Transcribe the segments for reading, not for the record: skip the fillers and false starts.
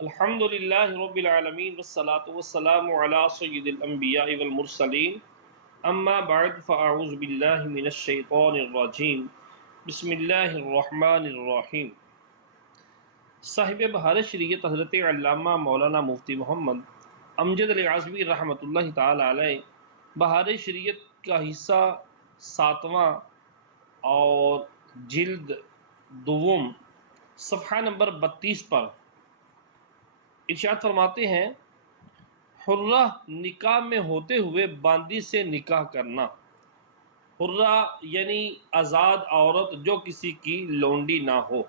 الحمدللہ رب العالمین والصلاة والسلام علی سید الانبیاء والمرسلین اما بعد فاعوذ باللہ من الشیطان الرجیم بسم اللہ الرحمن الرحیم۔ صاحب بہار شریعت حضرت علامہ مولانا مفتی محمد امجد علی اعظمی رحمۃ اللہ تعالی علیہ بہار شریعت کا حصہ 7واں اور جلد دوم صفحہ نمبر 32 پر ارشاد فرماتے ہیں، حرہ نکاح میں ہوتے ہوئے باندی سے نکاح کرنا۔ حرہ یعنی آزاد عورت جو کسی کی لونڈی نہ ہو،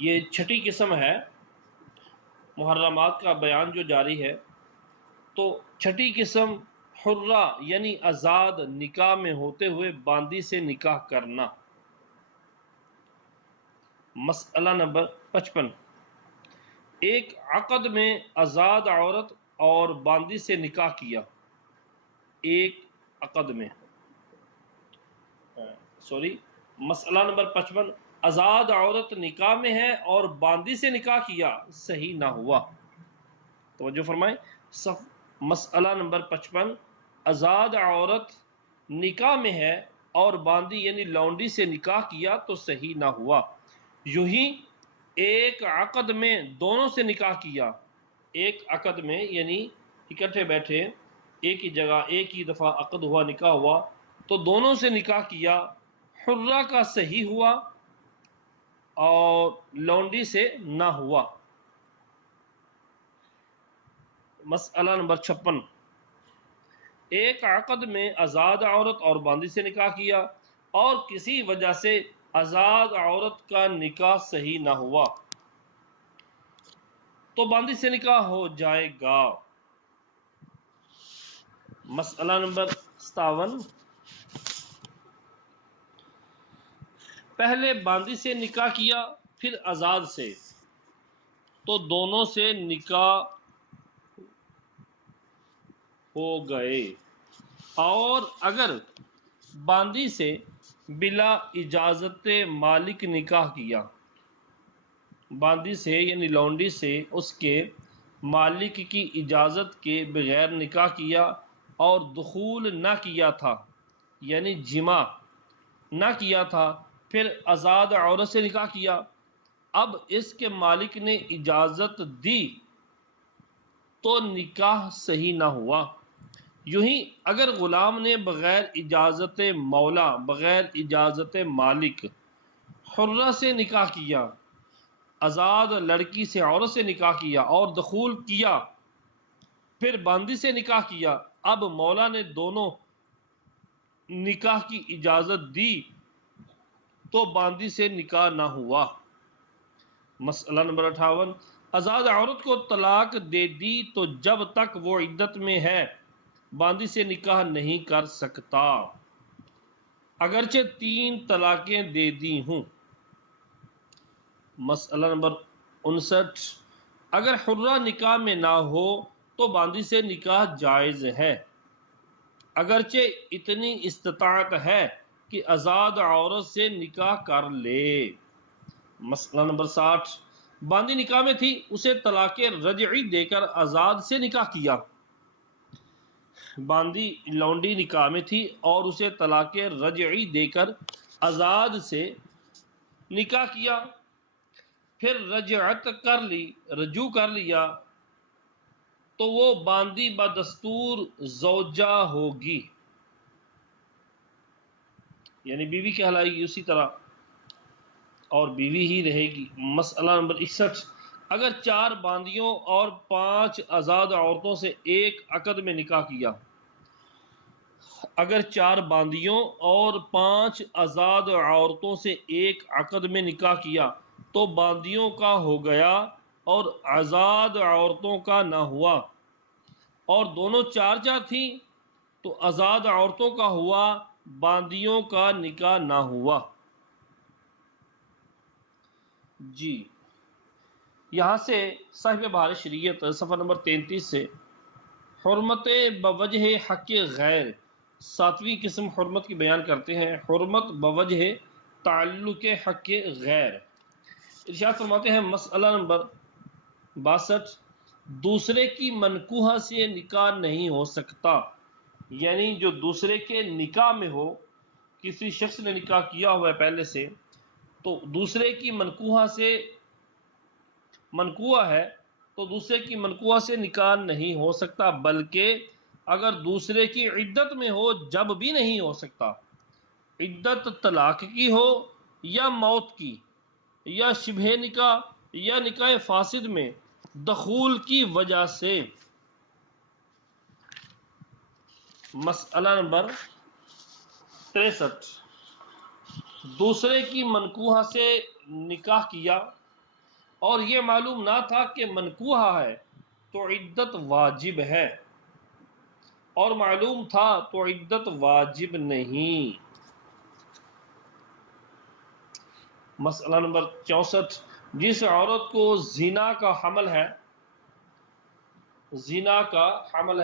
یہ چھٹی قسم ہے محرمات کا بیان جو جاری ہے۔ تو چھٹی قسم حرہ یعنی آزاد نکاح میں ہوتے ہوئے باندی سے نکاح کرنا۔ مسئلہ نمبر 55، ایک عقد میں آزاد عورت اور باندی سے نکاح کیا۔ ایک عقد میں مسئلہ نمبر 55، آزاد عورت نکاح میں ہے اور باندی سے نکاح کیا، صحیح نہ ہوا۔ توجہ فرمائیں، مسئلہ نمبر 55، آزاد عورت نکاح میں ہے اور باندی یعنی لونڈی سے نکاح کیا تو صحیح نہ ہوا۔ یوں ہی ایک عقد میں دونوں سے نکاح کیا، ایک عقد میں یعنی اکٹھے بیٹھے ایک ہی جگہ ایک ہی دفعہ عقد ہوا، نکاح ہوا، تو دونوں سے نکاح کیا، حرہ کا صحیح ہوا اور لونڈی سے نہ ہوا۔ مسئلہ نمبر 56، ایک عقد میں آزاد عورت اور باندی سے نکاح کیا اور کسی وجہ سے آزاد عورت کا نکاح صحیح نہ ہوا تو باندی سے نکاح ہو جائے گا۔ مسئلہ نمبر 57، پہلے باندی سے نکاح کیا پھر آزاد سے، تو دونوں سے نکاح ہو گئے، اور اگر باندی سے بلا اجازت مالک نکاح کیا، باندی سے یعنی لونڈی سے اس کے مالک کی اجازت کے بغیر نکاح کیا اور دخول نہ کیا تھا یعنی جماع نہ کیا تھا، پھر آزاد عورت سے نکاح کیا، اب اس کے مالک نے اجازت دی تو نکاح صحیح نہ ہوا۔ یوں ہی اگر غلام نے بغیر اجازت مولا، بغیر اجازت مالک حرہ سے نکاح کیا، آزاد لڑکی سے عورت سے نکاح کیا اور دخول کیا، پھر باندی سے نکاح کیا، اب مولا نے دونوں نکاح کی اجازت دی تو باندی سے نکاح نہ ہوا۔ مسئلہ نمبر 58، آزاد عورت کو طلاق دے دی تو جب تک وہ عدت میں ہے باندی سے نکاح نہیں کر سکتا، اگرچہ 3 طلاقیں دے دی ہوں۔ مسئلہ نمبر 59، اگر حرہ نکاح میں نہ ہو تو باندی سے نکاح جائز ہے، اگرچہ اتنی استطاعت ہے کہ آزاد عورت سے نکاح کر لے۔ مسئلہ نمبر 60، باندی نکاح میں تھی، اسے طلاق رجعی دے کر آزاد سے نکاح کیا۔ باندی لونڈی نکاح میں تھی اور اسے طلاق رجعی دے کر آزاد سے نکاح کیا، پھر رجعت کر لی، رجوع کر لیا، تو وہ باندی بدستور زوجہ ہوگی، یعنی بیوی کہلائے گی اسی طرح، اور بیوی ہی رہے گی۔ مسئلہ نمبر 61، اگر 4 باندیوں اور 5 آزاد عورتوں سے ایک عقد میں نکاح کیا، اگر 4 باندیوں اور 5 آزاد عورتوں سے ایک عقد میں نکاح کیا تو باندیوں کا ہو گیا اور آزاد عورتوں کا نہ ہوا، اور دونوں 4 تھیں تو آزاد عورتوں کا ہوا، باندیوں کا نکاح نہ ہوا۔ جی یہاں سے صاحب بہار شریعت صفحہ نمبر 33 سے حرمت بوجہ حق غیر، 7ویں قسم حرمت کی بیان کرتے ہیں، حرمت بوجہ تعلق حق غیر۔ ارشاد فرماتے ہیں، مسئلہ نمبر 62 دوسرے کی منکوحہ سے نکاح نہیں ہو سکتا، یعنی جو دوسرے کے نکاح میں ہو، کسی شخص نے نکاح کیا ہوا ہے پہلے سے، تو دوسرے کی منکوحہ سے منکوحہ ہے تو دوسرے کی منکوحہ سے نکاح نہیں ہو سکتا، بلکہ اگر دوسرے کی عدت میں ہو جب بھی نہیں ہو سکتا، عدت طلاق کی ہو یا موت کی یا شبہ نکاح یا نکاح فاسد میں دخول کی وجہ سے۔ مسئلہ نمبر 63 دوسرے کی منکوحہ سے نکاح کیا اور یہ معلوم نہ تھا کہ منکوحہ ہے تو عدت واجب ہے، اور معلوم تھا تو عدت واجب نہیں۔ مسئلہ نمبر 64 جس عورت کو زنا کا حمل ہے، زنا کا حمل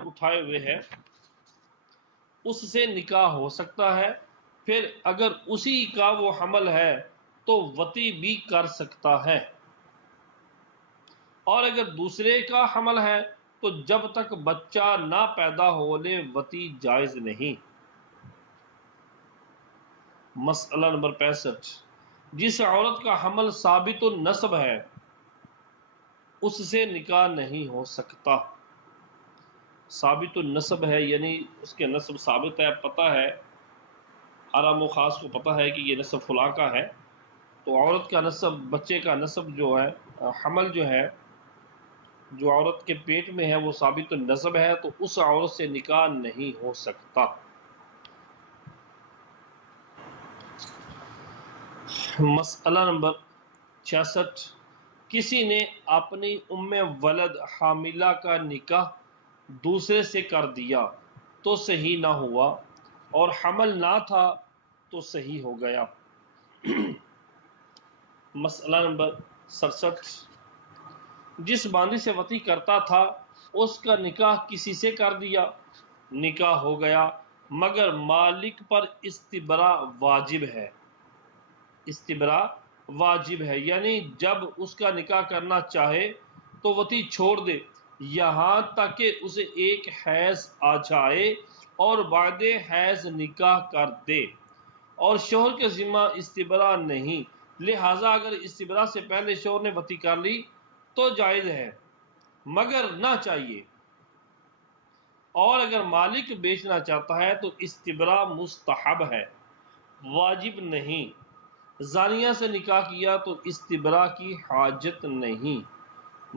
اٹھائے ہوئے ہے، اس سے نکاح ہو سکتا ہے، پھر اگر اسی کا وہ حمل ہے تو وطی بھی کر سکتا ہے، اور اگر دوسرے کا حمل ہے تو جب تک بچہ نہ پیدا ہو لے وطی جائز نہیں۔ مسئلہ نمبر 65 جس عورت کا حمل ثابت النسب ہے اس سے نکاح نہیں ہو سکتا۔ ثابت النسب ہے یعنی اس کے نسب ثابت ہے، پتہ ہے، عام و خاص کو پتہ ہے کہ یہ نسب فلاں کا ہے، تو عورت کا نسب، بچے کا نسب جو ہے، حمل جو ہے جو عورت کے پیٹ میں ہے وہ ثابت النسب ہے، تو اس عورت سے نکاح نہیں ہو سکتا۔ مسئلہ نمبر 66 کسی نے اپنی ام ولد حاملہ کا نکاح دوسرے سے کر دیا تو صحیح نہ ہوا، اور حمل نہ تھا تو صحیح ہو گیا۔ مسئلہ نمبر 67 جس باندی سے وطی کرتا تھا اس کا نکاح کسی سے کر دیا، نکاح ہو گیا، مگر مالک پر استبراء واجب ہے، استبراء واجب ہے، یعنی جب اس کا نکاح کرنا چاہے تو وطی چھوڑ دے یہاں تک کہ اسے ایک حیض آ جائے اور بعد حیض نکاح کر دے، اور شوہر کے ذمہ استبراء نہیں، لہٰذا اگر استبراء سے پہلے شوہر نے وطی کر لی تو جائز ہے مگر نہ چاہیے، اور اگر مالک بیچنا چاہتا ہے تو استبراء مستحب ہے، واجب نہیں۔ زانیہ سے نکاح کیا تو استبراء کی حاجت نہیں۔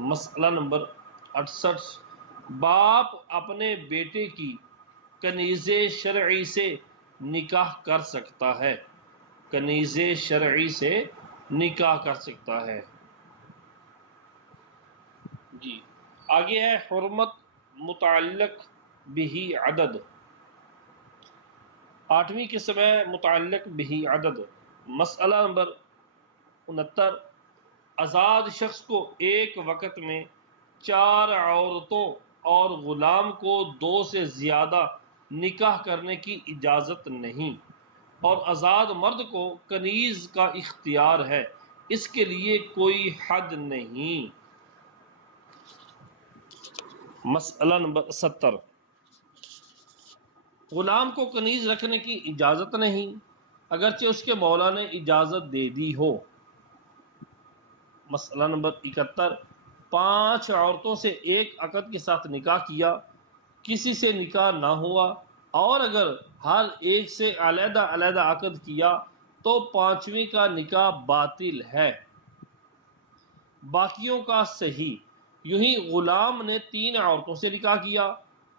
مسئلہ نمبر 68 باپ اپنے بیٹے کی کنیز شرعی سے نکاح کر سکتا ہے، کنیز شرعی سے نکاح کر سکتا ہے۔ جی آگے ہے حرمت متعلق بہی عدد، 8ویں قسم ہے متعلق بہی عدد۔ مسئلہ نمبر 69 آزاد شخص کو ایک وقت میں 4 عورتوں اور غلام کو 2 سے زیادہ نکاح کرنے کی اجازت نہیں، اور آزاد مرد کو کنیز کا اختیار ہے، اس کے لیے کوئی حد نہیں۔ مسئلہ نمبر 70 غلام کو کنیز رکھنے کی اجازت نہیں اگرچہ اس کے مولا نے اجازت دے دی ہو۔ مسئلہ نمبر 71 5 عورتوں سے ایک عقد کے ساتھ نکاح کیا، کسی سے نکاح نہ ہوا، اور اگر ہر ایک سے علیحدہ علیحدہ عقد کیا تو 5ویں کا نکاح باطل ہے، باقیوں کا صحیح۔ یوں ہی غلام نے 3 عورتوں سے نکاح کیا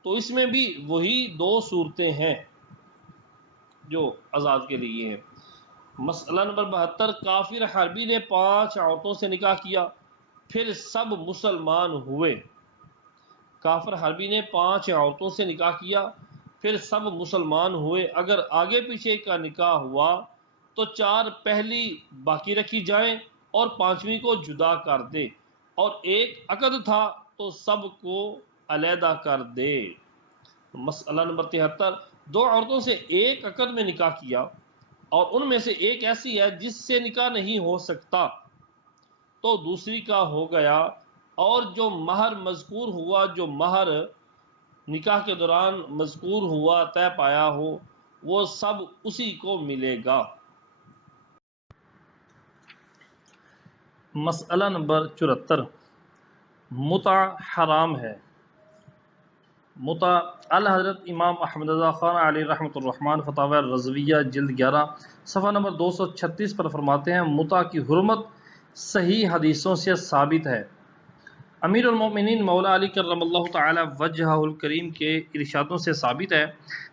تو اس میں بھی وہی 2 صورتیں ہیں جو آزاد کے لیے ہیں۔ مسئلہ نمبر 72 کافر حربی نے 5 عورتوں سے نکاح کیا پھر سب مسلمان ہوئے، کافر حربی نے 5 عورتوں سے نکاح کیا پھر سب مسلمان ہوئے، اگر آگے پیچھے کا نکاح ہوا تو 4 پہلی باقی رکھی جائیں اور 5ویں کو جدا کر دے، اور ایک عقد تھا تو سب کو علیحدہ کر دے۔ مسئلہ نمبر 73 2 عورتوں سے ایک عقد میں نکاح کیا اور ان میں سے ایک ایسی ہے جس سے نکاح نہیں ہو سکتا، تو دوسری کا ہو گیا، اور جو مہر مذکور ہوا، جو مہر نکاح کے دوران مذکور ہوا طے پایا ہو، وہ سب اسی کو ملے گا۔ مسئلہ نمبر 74، متع حرام ہے۔ متع حضرت امام احمد رضا خان علیہ رحمۃ الرحمن فتاوی الرضویہ جلد 11 صفحہ نمبر 236 پر فرماتے ہیں متع کی حرمت صحیح حدیثوں سے ثابت ہے۔ امیر المومنین مولا علی کرم اللہ تعالی وجہہ الکریم کے ارشادوں سے ثابت ہے۔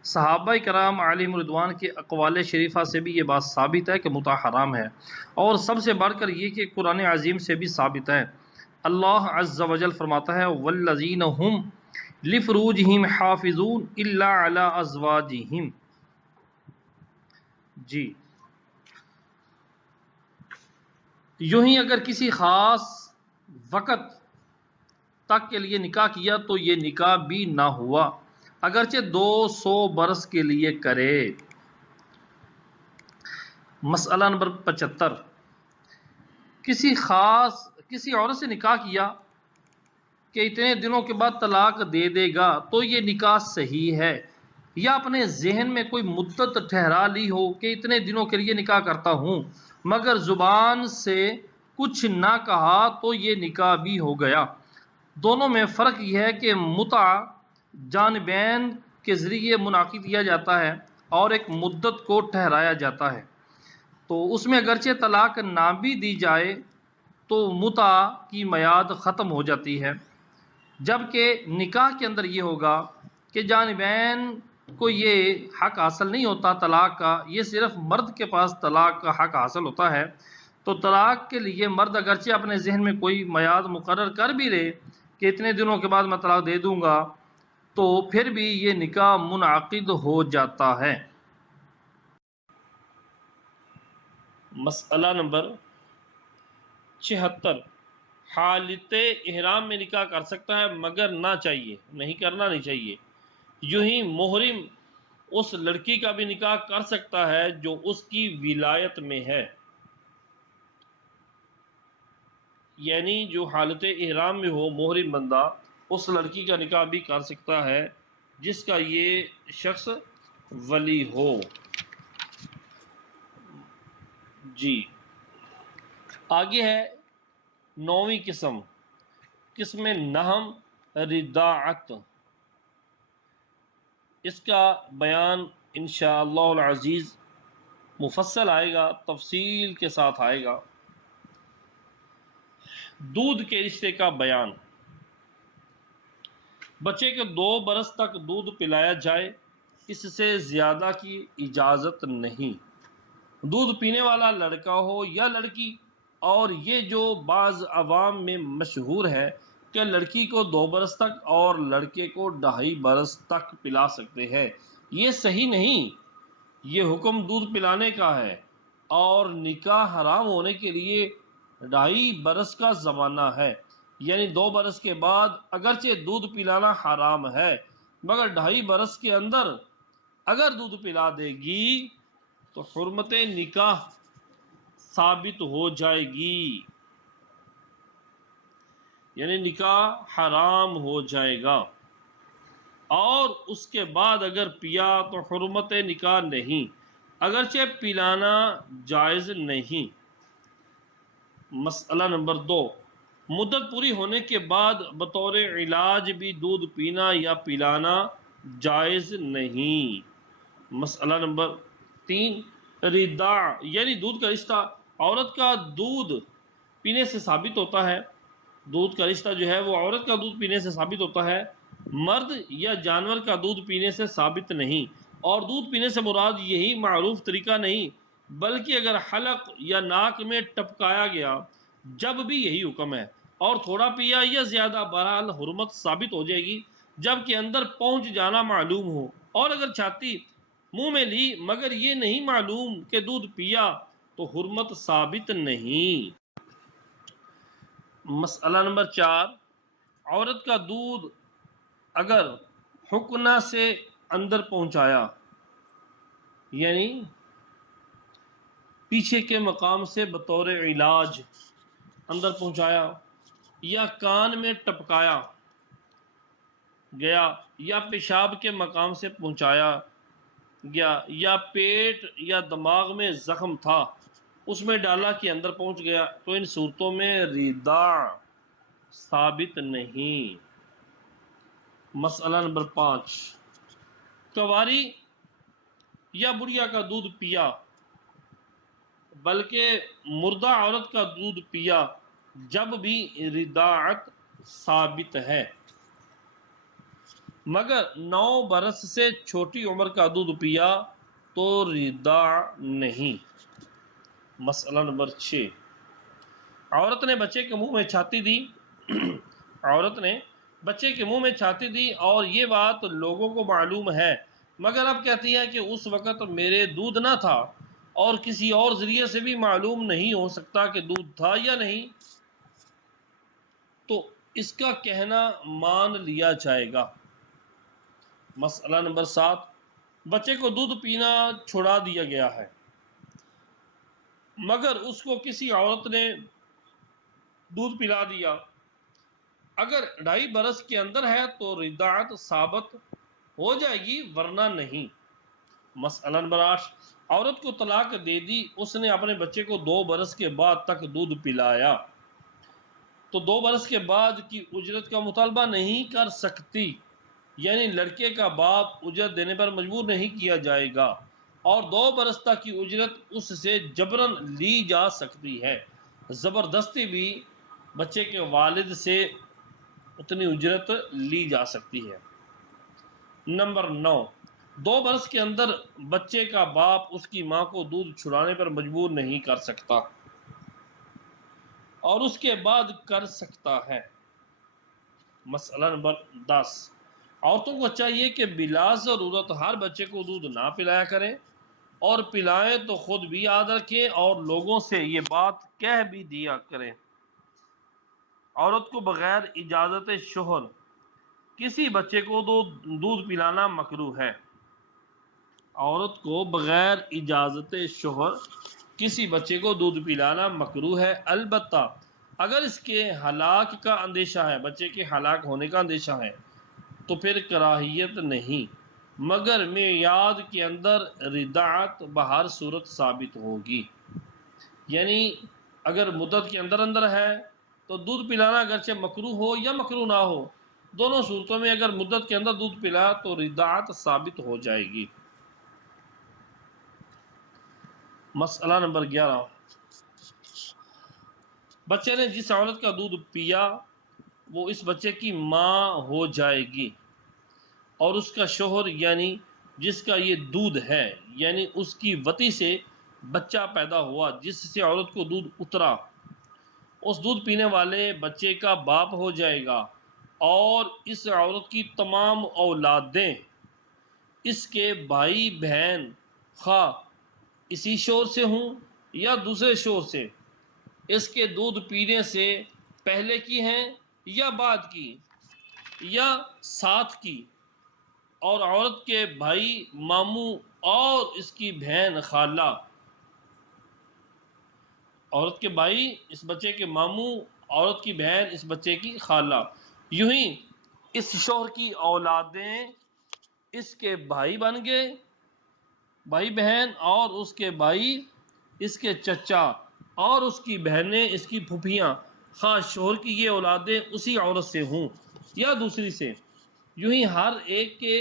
صحابہ کرام علیہم رضوان کے اقوال شریفہ سے بھی یہ بات ثابت ہے کہ متع حرام ہے، اور سب سے بڑھ کر یہ کہ قرآن عظیم سے بھی ثابت ہے۔ اللہ عز و جل فرماتا ہے والذین هم لفروجہم حافظون الا علی ازواجہم۔ جی یوں ہی اگر کسی خاص وقت تک کے لیے نکاح کیا تو یہ نکاح بھی نہ ہوا، اگرچہ 200 برس کے لیے کرے۔ مسئلہ نمبر 75، کسی عورت سے نکاح کیا کہ اتنے دنوں کے بعد طلاق دے دے گا تو یہ نکاح صحیح ہے، یا اپنے ذہن میں کوئی مدت ٹھہرا لی ہو کہ اتنے دنوں کے لیے نکاح کرتا ہوں مگر زبان سے کچھ نہ کہا تو یہ نکاح بھی ہو گیا۔ دونوں میں فرق یہ ہے کہ متع جانبین کے ذریعے منعقد کیا جاتا ہے اور ایک مدت کو ٹھہرایا جاتا ہے، تو اس میں اگرچہ طلاق نہ بھی دی جائے تو متع کی میعاد ختم ہو جاتی ہے، جبکہ نکاح کے اندر یہ ہوگا کہ جانبین کو یہ حق حاصل نہیں ہوتا طلاق کا، یہ صرف مرد کے پاس طلاق کا حق حاصل ہوتا ہے۔ تو طلاق کے لیے مرد اگرچہ اپنے ذہن میں کوئی میعاد مقرر کر بھی لے کہ اتنے دنوں کے بعد میں طلاق دے دوں گا، تو پھر بھی یہ نکاح منعقد ہو جاتا ہے۔ مسئلہ نمبر 76، حالت احرام میں نکاح کر سکتا ہے مگر نہ چاہیے، نہیں کرنا نہیں چاہیے۔ یوں ہی محرم اس لڑکی کا بھی نکاح کر سکتا ہے جو اس کی ولایت میں ہے، یعنی جو حالت احرام میں ہو محرم بندہ اس لڑکی کا نکاح بھی کر سکتا ہے جس کا یہ شخص ولی ہو۔ جی آگے ہے 9ویں قسم نہم رداعت۔ اس کا بیان انشاءاللہ العزیز مفصل آئے گا، تفصیل کے ساتھ آئے گا۔ دودھ کے رشتے کا بیان، بچے کے 2 برس تک دودھ پلایا جائے، اس سے زیادہ کی اجازت نہیں، دودھ پینے والا لڑکا ہو یا لڑکی۔ اور یہ جو بعض عوام میں مشہور ہے کہ لڑکی کو 2 برس تک اور لڑکے کو 2.5 برس تک پلا سکتے ہیں، یہ صحیح نہیں۔ یہ حکم دودھ پلانے کا ہے، اور نکاح حرام ہونے کے لیے 2.5 برس کا زمانہ ہے، یعنی 2 برس کے بعد اگرچہ دودھ پلانا حرام ہے مگر 2.5 برس کے اندر اگر دودھ پلا دے گی تو حرمت نکاح ثابت ہو جائے گی، یعنی نکاح حرام ہو جائے گا، اور اس کے بعد اگر پیا تو حرمت نکاح نہیں، اگرچہ پلانا جائز نہیں۔ مسئلہ نمبر 2، مدت پوری ہونے کے بعد بطور علاج بھی دودھ پینا یا پلانا جائز نہیں۔ مسئلہ نمبر 3، رضاع یعنی دودھ کا رشتہ، عورت کا دودھ پینے سے ثابت ہوتا ہے، دودھ کا رشتہ جو ہے وہ عورت کا دودھ پینے سے ثابت ہوتا ہے، مرد یا جانور کا دودھ پینے سے ثابت نہیں۔ اور دودھ پینے سے مراد یہی معروف طریقہ نہیں، بلکہ اگر حلق یا ناک میں ٹپکایا گیا جب بھی یہی حکم ہے، اور تھوڑا پیا یا زیادہ، بہرحال حرمت ثابت ہو جائے گی جب کہ اندر پہنچ جانا معلوم ہو، اور اگر چھاتی منہ میں لی مگر یہ نہیں معلوم کہ دودھ پیا تو حرمت ثابت نہیں۔ مسئلہ نمبر 4، عورت کا دودھ اگر حقنہ سے اندر پہنچایا، یعنی پیچھے کے مقام سے بطور علاج اندر پہنچایا یا کان میں ٹپکایا گیا یا پیشاب کے مقام سے پہنچایا گیا یا پیٹ یا دماغ میں زخم تھا اس میں ڈالا کہ اندر پہنچ گیا، تو ان صورتوں میں رداع ثابت نہیں۔ مسئلہ نمبر 5، کنواری یا بڑھیا کا دودھ پیا بلکہ مردہ عورت کا دودھ پیا جب بھی رداعت ثابت ہے، مگر 9 برس سے چھوٹی عمر کا دودھ پیا تو رداع نہیں۔ مسئلہ نمبر 6، عورت نے بچے کے منہ میں چھاتی دی عورت نے بچے کے منہ میں چھاتی دی اور یہ بات لوگوں کو معلوم ہے، مگر اب کہتی ہے کہ اس وقت میرے دودھ نہ تھا اور کسی اور ذریعے سے بھی معلوم نہیں ہو سکتا کہ دودھ تھا یا نہیں، تو اس کا کہنا مان لیا جائے گا۔ مسئلہ نمبر 7، بچے کو دودھ پینا چھڑا دیا گیا ہے مگر اس کو کسی عورت نے دودھ پلا دیا، اگر 2.5 برس کے اندر ہے تو رداعت ثابت ہو جائے گی ورنہ نہیں۔ مسئلہ نمبر 8، عورت کو طلاق دے دی، اس نے اپنے بچے کو 2 برس کے بعد تک دودھ پلایا، تو 2 برس کے بعد کی اجرت کا مطالبہ نہیں کر سکتی، یعنی لڑکے کا باپ اجرت دینے پر مجبور نہیں کیا جائے گا، اور 2 برس تک کی اجرت اس سے جبراً لی جا سکتی ہے، زبردستی بھی بچے کے والد سے اتنی اجرت لی جا سکتی ہے۔ نمبر 9، 2 برس کے اندر بچے کا باپ اس کی ماں کو دودھ چھڑانے پر مجبور نہیں کر سکتا اور اس کے بعد کر سکتا ہے۔ مسئلہ نمبر 10، عورتوں کو چاہیے کہ بلا ضرورت ہر بچے کو دودھ نہ پلایا کریں، اور پلائیں تو خود بھی یاد رکھیں اور لوگوں سے یہ بات کہہ بھی دیا کریں۔ عورت کو بغیر اجازت شوہر کسی بچے کو دودھ پلانا مکروہ ہے۔ عورت کو بغیر اجازت شوہر کسی بچے کو دودھ پلانا مکروہ ہے، البتہ اگر اس کے ہلاک کا اندیشہ ہے، بچے کے ہلاک ہونے کا اندیشہ ہے، تو پھر کراہیت نہیں، مگر میعاد کے اندر رداعت بہر صورت ثابت ہوگی، یعنی اگر مدت کے اندر اندر ہے تو دودھ پلانا اگرچہ مکروہ ہو یا مکروہ نہ ہو، دونوں صورتوں میں اگر مدت کے اندر دودھ پلا تو رداعت ثابت ہو جائے گی۔ مسئلہ نمبر 11، بچے نے جس عورت کا دودھ پیا وہ اس بچے کی ماں ہو جائے گی، اور اس کا شوہر یعنی جس کا یہ دودھ ہے، یعنی اس کی وتی سے بچہ پیدا ہوا جس سے عورت کو دودھ اترا، اس دودھ پینے والے بچے کا باپ ہو جائے گا، اور اس عورت کی تمام اولادیں اس کے بھائی بہن خواہ اسی شوہر سے ہوں یا دوسرے شوہر سے، اس کے دودھ پینے سے پہلے کی ہیں یا بعد کی یا ساتھ کی، اور عورت کے بھائی ماموں اور اس کی بہن خالہ، عورت کے بھائی اس بچے کے ماموں، عورت کی بہن اس بچے کی خالہ، یوں ہی اس شوہر کی اولادیں اس کے بھائی بن گئے، بھائی بہن، اور اس کے بھائی اس کے چچا، اور اس کی بہنیں اس کی پھوپھیاں، خواہ شوہر کی یہ اولادیں اسی عورت سے ہوں یا دوسری سے، یوں ہی ہر ایک کے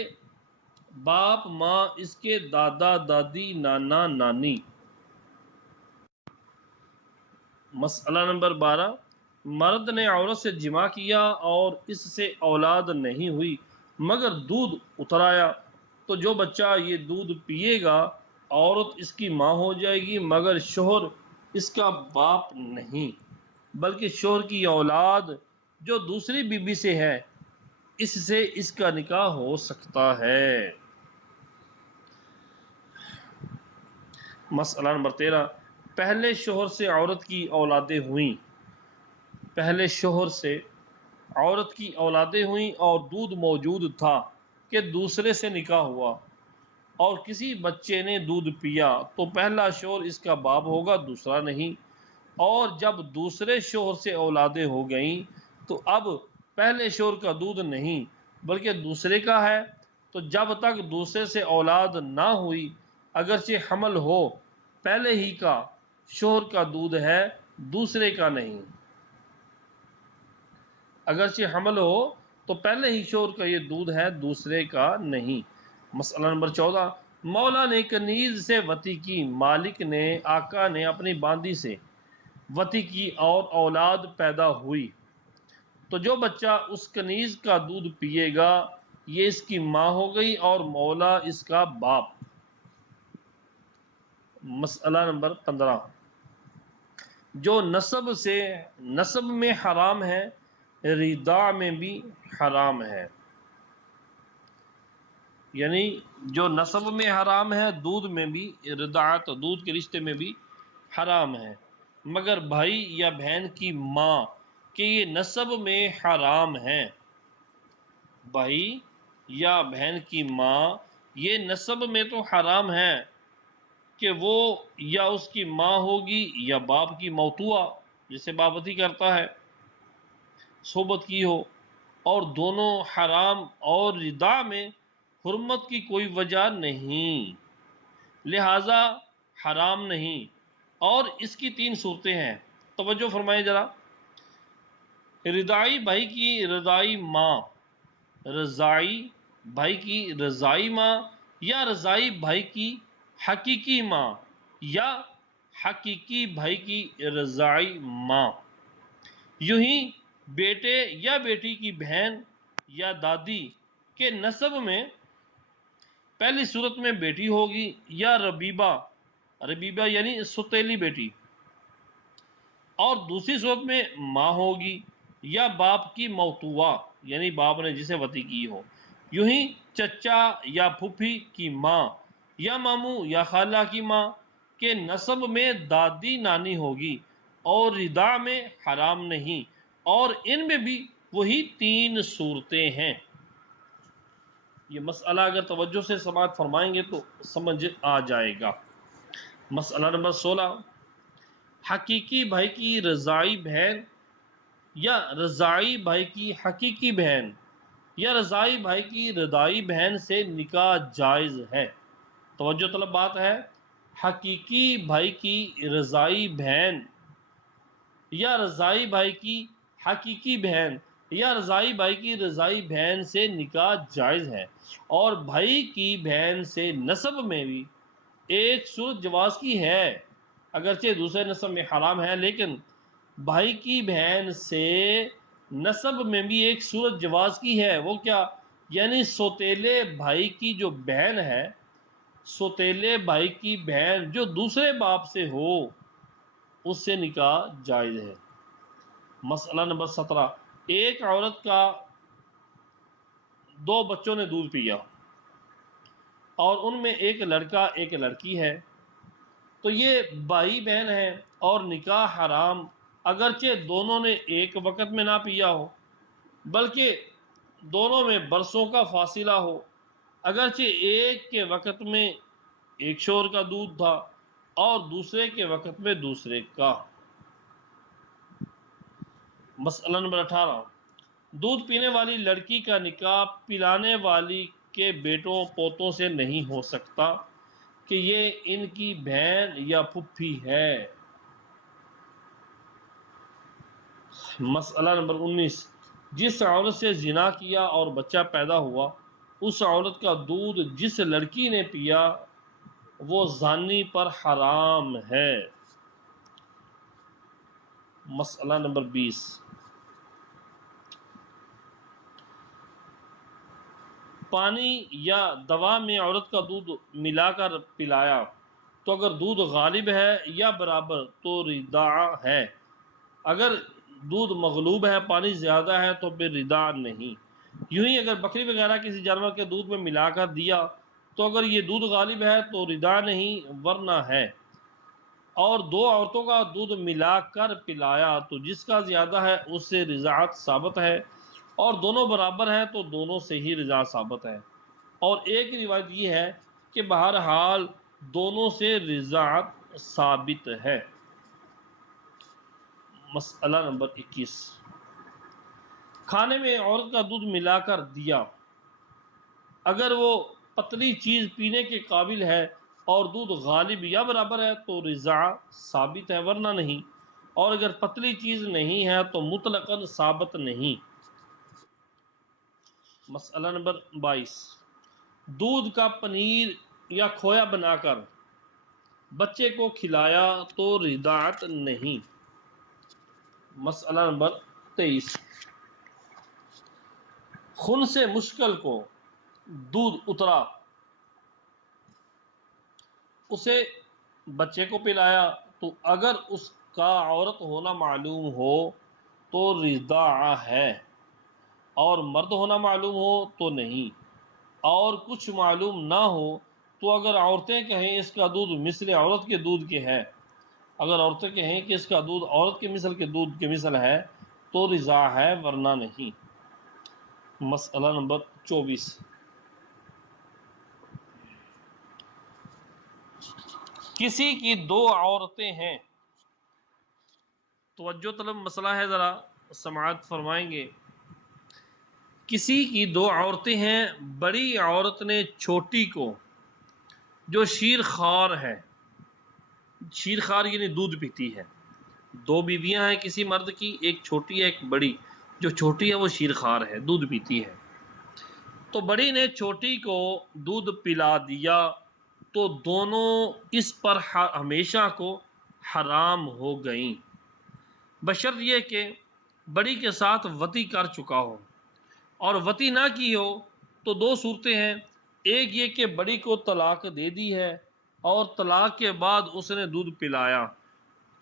باپ ماں اس کے دادا دادی نانا نانی۔ مسئلہ نمبر 12، مرد نے عورت سے جماع کیا اور اس سے اولاد نہیں ہوئی مگر دودھ اترایا، تو جو بچہ یہ دودھ پیے گا عورت اس کی ماں ہو جائے گی، مگر شوہر اس کا باپ نہیں، بلکہ شوہر کی اولاد جو دوسری بیوی سے ہے اس سے اس کا نکاح ہو سکتا ہے۔ مسئلہ نمبر 13، پہلے شوہر سے عورت کی اولادیں ہوئیں، پہلے شوہر سے عورت کی اولادیں ہوئیں اور دودھ موجود تھا کہ دوسرے سے نکاح ہوا اور کسی بچے نے دودھ پیا، تو پہلا شوہر اس کا باپ ہوگا دوسرا نہیں، اور جب دوسرے شوہر سے اولادیں ہو گئیں تو اب پہلے شوہر کا دودھ نہیں بلکہ دوسرے کا ہے، تو جب تک دوسرے سے اولاد نہ ہوئی اگرچہ حمل ہو پہلے ہی کا شوہر کا دودھ ہے دوسرے کا نہیں، اگرچہ حمل ہو تو پہلے ہی شوہر کا یہ دودھ ہے دوسرے کا نہیں۔ مسئلہ نمبر 14، مولا نے کنیز سے وطی کی، مالک نے آقا نے اپنی باندی سے وطی کی اور اولاد پیدا ہوئی، تو جو بچہ اس کنیز کا دودھ پیے گا یہ اس کی ماں ہو گئی اور مولا اس کا باپ۔ مسئلہ نمبر 15، جو نسب میں حرام ہے رضاع میں بھی حرام ہے، یعنی جو نسب میں حرام ہے دودھ میں بھی، رضاعت دودھ کے رشتے میں بھی حرام ہے، مگر بھائی یا بہن کی ماں کہ یہ نسب میں حرام ہے، بھائی یا بہن کی ماں یہ نسب میں تو حرام ہے کہ وہ یا اس کی ماں ہوگی یا باپ کی موتوا جسے بابتی کرتا ہے صحبت کی ہو، اور دونوں حرام اور رضاع میں حرمت کی کوئی وجہ نہیں، لہذا حرام نہیں، اور اس کی 3 صورتیں ہیں، توجہ فرمائیں ذرا۔ رضاعی بھائی کی رضاعی ماں، رضاعی بھائی کی رضاعی ماں یا رضاعی بھائی کی حقیقی ماں یا حقیقی بھائی کی رضاعی ماں، یوں ہی بیٹے یا بیٹی کی بہن یا دادی کے نسب میں پہلی صورت میں بیٹی ہوگی یا ربیبہ یعنی ستیلی بیٹی، اور دوسری صورت میں ماں ہوگی یا باپ کی موتوا یعنی باپ نے جسے وطی کی ہو، یوں ہی چچا یا پھوپھی کی ماں یا ماموں یا خالہ کی ماں کے نسب میں دادی نانی ہوگی اور رضاع میں حرام نہیں، اور ان میں بھی وہی 3 صورتیں ہیں۔ یہ مسئلہ اگر توجہ سے سماعت فرمائیں گے تو سمجھ آ جائے گا۔ مسئلہ نمبر 16، حقیقی بھائی کی رضاعی بہن یا رضاعی بھائی کی حقیقی بہن یا رضاعی بھائی کی رضاعی بہن سے نکاح جائز ہے، توجہ طلب بات ہے، حقیقی بھائی کی رضاعی بہن یا رضاعی بھائی کی حقیقی بہن یا رضاعی بھائی کی رضاعی بہن سے نکاح جائز ہے، اور بھائی کی بہن سے نسب میں بھی ایک صورت جواز کی ہے، اگرچہ دوسرے نسب میں حرام ہے، لیکن بھائی کی بہن سے نسب میں بھی ایک صورت جواز کی ہے، وہ کیا؟ یعنی سوتیلے بھائی کی جو بہن ہے، سوتیلے بھائی کی بہن جو دوسرے باپ سے ہو اس سے نکاح جائز ہے۔ مسئلہ نمبر 17، ایک عورت کا 2 بچوں نے دودھ پیا اور ان میں ایک لڑکا ایک لڑکی ہے، تو یہ بھائی بہن ہے اور نکاح حرام، اگرچہ دونوں نے ایک وقت میں نہ پیا ہو بلکہ دونوں میں برسوں کا فاصلہ ہو، اگرچہ ایک کے وقت میں ایک شوہر کا دودھ تھا اور دوسرے کے وقت میں دوسرے کا۔ مسئلہ نمبر 18، دودھ پینے والی لڑکی کا نکاح پلانے والی کے بیٹوں پوتوں سے نہیں ہو سکتا کہ یہ ان کی بہن یا پھوپھی ہے۔ مسئلہ نمبر 19، جس عورت سے زنا کیا اور بچہ پیدا ہوا اس عورت کا دودھ جس لڑکی نے پیا وہ زانی پر حرام ہے۔ مسئلہ نمبر 20، پانی یا دوا میں عورت کا دودھ ملا کر پلایا تو اگر دودھ غالب ہے یا برابر تو رضاع ہے، اگر دودھ مغلوب ہے پانی زیادہ ہے تو پھر رضاع نہیں، یوں ہی اگر بکری وغیرہ کسی جانور کے دودھ میں ملا کر دیا تو اگر یہ دودھ غالب ہے تو رضاع نہیں ورنہ ہے، اور 2 عورتوں کا دودھ ملا کر پلایا تو جس کا زیادہ ہے اس سے رضاعت ثابت ہے، اور دونوں برابر ہیں تو دونوں سے ہی رضا ثابت ہے، اور ایک روایت یہ ہے کہ بہرحال دونوں سے رضاعت ثابت ہے۔ مسئلہ نمبر 21، کھانے میں عورت کا دودھ ملا کر دیا، اگر وہ پتلی چیز پینے کے قابل ہے اور دودھ غالب یا برابر ہے تو رضاع ثابت ہے ورنہ نہیں، اور اگر پتلی چیز نہیں ہے تو مطلقاً ثابت نہیں۔ مسئلہ نمبر 22، دودھ کا پنیر یا کھویا بنا کر بچے کو کھلایا تو رضاعت نہیں۔ مسئلہ نمبر 23، خون سے مشکل کو دودھ اترا، اسے بچے کو پلایا تو اگر اس کا عورت ہونا معلوم ہو تو رضاع ہے، اور مرد ہونا معلوم ہو تو نہیں، اور کچھ معلوم نہ ہو تو اگر عورتیں کہیں اس کا دودھ مثل عورت کے دودھ کے ہے، اگر عورتیں کہیں کہ اس کا دودھ عورت کے مثل کے دودھ کے مثل ہے تو رضاع ہے ورنہ نہیں۔ مسئلہ نمبر 24، کسی کی دو عورتیں ہیں، توجہ طلب مسئلہ ہے، ذرا سماعت فرمائیں گے۔ کسی کی دو عورتیں ہیں، بڑی عورت نے چھوٹی کو جو شیر خوار ہے، شیر خوار یعنی دودھ پیتی ہے، دو بیویاں ہیں کسی مرد کی، ایک چھوٹی ہے ایک بڑی، جو چھوٹی ہے وہ شیر خوار ہے، دودھ پیتی ہے، تو بڑی نے چھوٹی کو دودھ پلا دیا تو دونوں اس پر ہمیشہ کو حرام ہو گئیں، بشرط یہ کہ بڑی کے ساتھ وطی کر چکا ہو، اور وطی نہ کی ہو تو دو صورتیں ہیں، ایک یہ کہ بڑی کو طلاق دے دی ہے اور طلاق کے بعد اس نے دودھ پلایا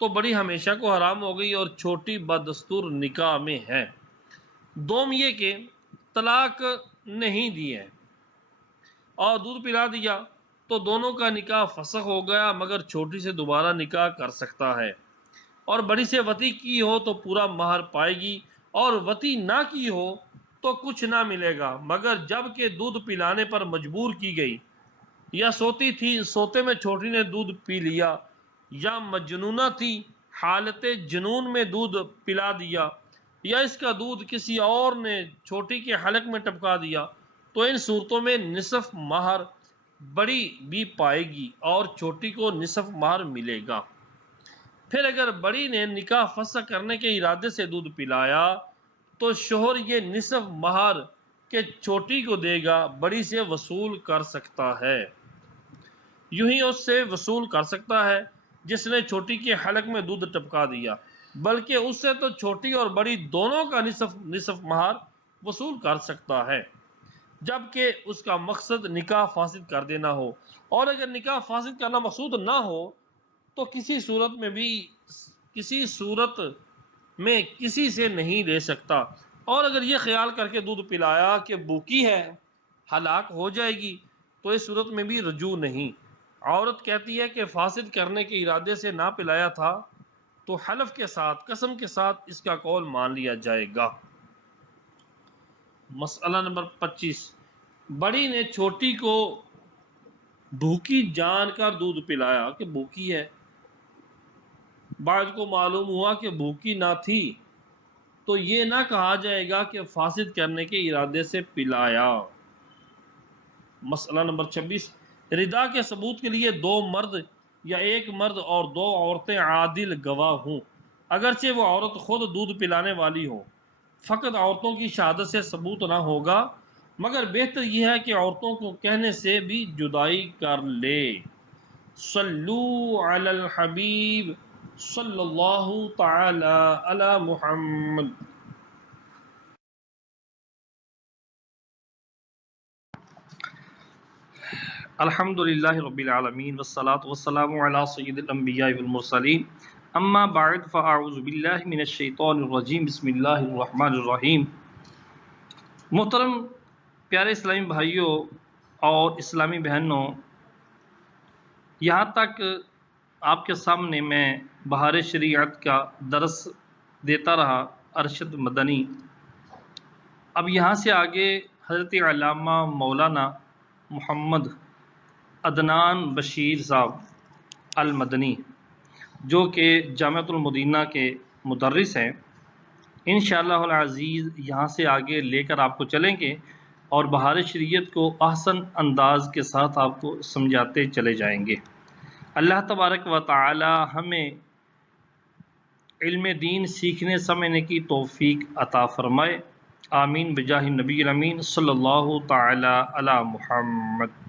تو بڑی ہمیشہ کو حرام ہو گئی اور چھوٹی بدستور نکاح میں ہے، دوم یہ کہ طلاق نہیں دی ہے اور دودھ پلا دیا تو دونوں کا نکاح فسخ ہو گیا، مگر چھوٹی سے دوبارہ نکاح کر سکتا ہے، اور بڑی سے وطی کی ہو تو پورا مہر پائے گی، اور وطی نہ کی ہو تو کچھ نہ ملے گا، مگر جب کہ دودھ پلانے پر مجبور کی گئی، یا سوتی تھی سوتے میں چھوٹی نے دودھ پی لیا، یا مجنونہ تھی حالت جنون میں دودھ پلا دیا، یا اس کا دودھ کسی اور نے چھوٹی کے حلق میں ٹپکا دیا، تو ان صورتوں میں نصف مہر بڑی بھی پائے گی اور چھوٹی کو نصف مہر ملے گا۔ پھر اگر بڑی نے نکاح فسخ کرنے کے ارادے سے دودھ پلایا تو شوہر یہ نصف مہر کے چھوٹی کو دے گا، بڑی سے وصول کر سکتا ہے، یوں ہی اس سے وصول کر سکتا ہے جس نے چھوٹی کے حلق میں دودھ ٹپکا دیا، بلکہ اس سے تو چھوٹی اور بڑی دونوں کا نصف مہر وصول کر سکتا ہے، جبکہ اس کا مقصد نکاح فاسد کر دینا ہو، اور اگر نکاح فاسد کرنا مقصود نہ ہو تو کسی صورت میں کسی سے نہیں لے سکتا، اور اگر یہ خیال کر کے دودھ پلایا کہ بھوکی ہے ہلاک ہو جائے گی تو اس صورت میں بھی رجوع نہیں۔ عورت کہتی ہے کہ فاسد کرنے کے ارادے سے نہ پلایا تھا تو حلف کے ساتھ قسم کے ساتھ اس کا قول مان لیا جائے گا۔ مسئلہ نمبر 25، بڑی نے چھوٹی کو بھوکی جان کر دودھ پلایا کہ بھوکی ہے، بعد کو معلوم ہوا کہ بھوکی نہ تھی تو یہ نہ کہا جائے گا کہ فاسد کرنے کے ارادے سے پلایا۔ مسئلہ نمبر 26، ردا کے ثبوت کے لیے دو مرد یا ایک مرد اور دو عورتیں عادل گواہ ہوں، اگرچہ وہ عورت خود دودھ پلانے والی ہو، فقط عورتوں کی شہادت سے ثبوت نہ ہوگا، مگر بہتر یہ ہے کہ عورتوں کو کہنے سے بھی جدائی کر لے۔ صلو علی الحبیب صلی اللہ تعالی علی محمد۔ الحمد للہ رب العالمین والصلاة والسلام علی سید الانبیاء والمرسلین، اما بعد فاعوذ باللہ من الشیطان الرجیم، بسم اللہ الرحمن الرحیم۔ محترم پیارے اسلامی بھائیوں اور اسلامی بہنوں، یہاں تک آپ کے سامنے میں بہار شریعت کا درس دیتا رہا ارشد مدنی۔ اب یہاں سے آگے حضرت علامہ مولانا محمد عدنان بشیر صاحب المدنی، جو کہ جامعۃ المدینہ کے مدرس ہیں، انشاءاللہ العزیز یہاں سے آگے لے کر آپ کو چلیں گے اور بہار شریعت کو احسن انداز کے ساتھ آپ کو سمجھاتے چلے جائیں گے۔ اللہ تبارک و تعالی ہمیں علم دین سیکھنے سمجھنے کی توفیق عطا فرمائے، آمین بجاہ نبی الامین صلی اللہ تعالی علی محمد۔